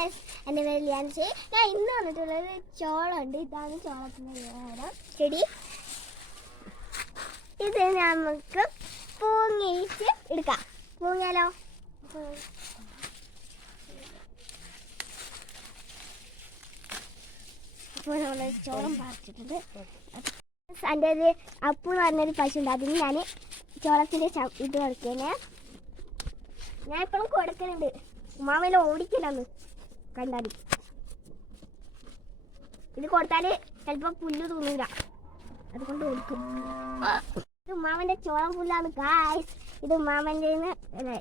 Friends എന്റെ പേര് ലിയാൻസി. ഞാൻ ഇന്ന് വന്നിട്ടുള്ളത് ചോളമുണ്ട് ഇതാണ് ചോളത്തിന്റെ വിവരം ചെടി. ഇത് നമുക്ക് പൂങ്ങിയിട്ട് എടുക്കാം. പൂങ്ങാലോ അപ്പോൾ നമ്മൾ ചോളം പറിച്ചിട്ടുണ്ട്. എന്റെ ഒരു അപ്പു എന്ന് പറഞ്ഞൊരു പശുണ്ട് അതിന് ഞാൻ ചോളത്തിന്റെ ഇത് കൊടുക്കുന്നത് ഞാൻ ഇപ്പോഴും കൊടുക്കുന്നുണ്ട് ഉമ്മാമേനെ ഓടിക്കലാന്ന് ഇത് കൊടുത്താൽ ചിലപ്പോ പുല്ല് തോന്നില്ല അതുകൊണ്ട് കൊടുക്കും ഇത് ഉമ്മാമന്റെ ചോളം പുല്ലാണ് ഗായ്സ് ഇത് ഉമ്മാമന്റെ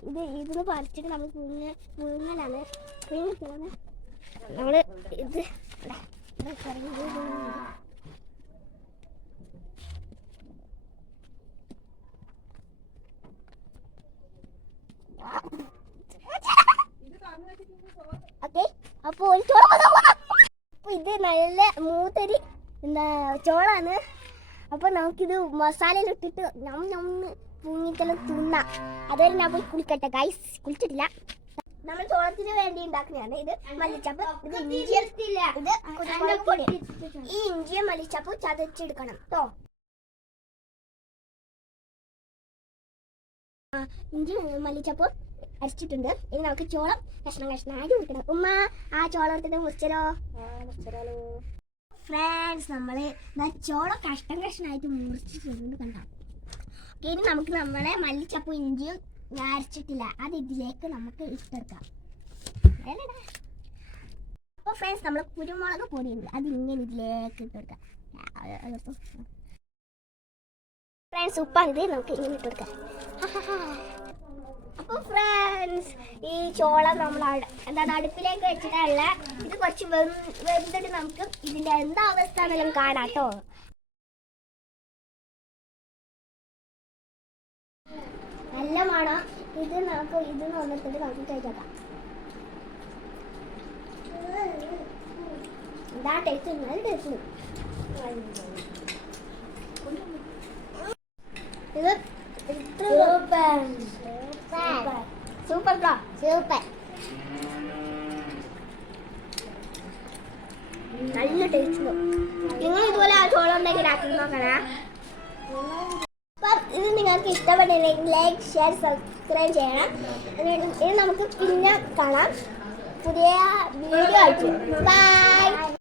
ഇത് ഇതിന് പറിച്ചിട്ട് നമ്മൾ പുഴുങ്ങ പുഴുങ്ങലാണ്. പുഴുങ്ങിട്ടാണ് നമ്മൾ ഇത് ഇതാ, ഇത് കറങ്ങി ഇത് പുഴുങ്ങുന്നത്. ഓക്കെ അപ്പോൾ ഇത് നല്ല മൂത്തൊരു എന്താ ചോളാണ് അപ്പോൾ നമുക്കിത് മസാലയിലിട്ടിട്ട് നമ്മ നമ്മ പൂങ്ങിക്കലും തിന്നാം. അതുവരെ ഞാൻ പോയി കുളിക്കട്ടെ ഗൈസ് കുളിച്ചിട്ടില്ല. നമ്മൾ ചോളത്തിന് വേണ്ടി ഉണ്ടാക്കുന്നതാണ്. ഇത് മല്ലിച്ചപ്പ് ഇത് ഇഞ്ചിയും ഇത് കുരുമുളക് ഈ ഇഞ്ചിയും മല്ലിച്ചപ്പും ചതച്ചെടുക്കണം കേട്ടോ ഇഞ്ചി മല്ലിച്ചപ്പും അരച്ചിട്ടുണ്ട്. ഇനി നമുക്ക് ചോളം കഷ്ണം കഷ്ണമായിട്ട് കൊടുക്കണം. ഉമ്മ ആ ചോളം എടുത്തിട്ട് മുറിച്ചരോ? ഫ്രണ്ട്സ് നമ്മൾ ദാ ചോളം കഷ്ണം കഷ്ണമായിട്ട് മുറിച്ചിട്ടുണ്ട് കണ്ടോ? ഓക്കേ, ഇനി നമുക്ക് നമ്മളെ മല്ലിച്ചപ്പും ഇഞ്ചിയും ഞാൻ അരച്ചിട്ടില്ല. അത് ഇതിലേക്ക് നമുക്ക് ഇട്ടെടുക്കാം. അപ്പോൾ ഫ്രണ്ട്സ് നമ്മൾ കുരുമുളക് പൊടിയുണ്ട്. അത് ഇങ്ങനെ ഇതിലേക്ക് ഇട്ടെടുക്കാം. ഫ്രണ്ട്സ് ഉപ്പാണിത് നമുക്ക് ഇങ്ങനെ ഇട്ടെടുക്കാം ചോളം നമ്മൾ എന്താണ് അടുപ്പിലേക്ക് വെച്ചിട്ടുള്ള ഇത് കുറച്ച് വെന്ത് വെന്തിട്ട് നമുക്ക് ഇതിന്റെ എന്താ അവസ്ഥ എന്നാലും കാണാട്ടോ നല്ല മണം. ഇത് നമുക്ക് ഇത് വന്നിട്ട് നമുക്ക് കഴിക്കാം. എന്താ ടേസ്റ്റ് നല്ല ടേസ്റ്റ് ഇത് സൂപ്പർ സൂപ്പർ സൂപ്പർ. നല്ല ടേസ്റ്റ് നിങ്ങൾ ഇതുപോലെ ആ ചോളം ഉണ്ടെങ്കിൽ ആക്കി നോക്കണേ? അപ്പം ഇത് നിങ്ങൾക്ക് ഇഷ്ടപ്പെട്ടില്ലെങ്കിൽ ലൈക്ക് ഷെയർ സബ്സ്ക്രൈബ് ചെയ്യണം. ഇത് നമുക്ക് പിന്നെ കാണാം. പുതിയ വീഡിയോ ആയിട്ട്. ബൈ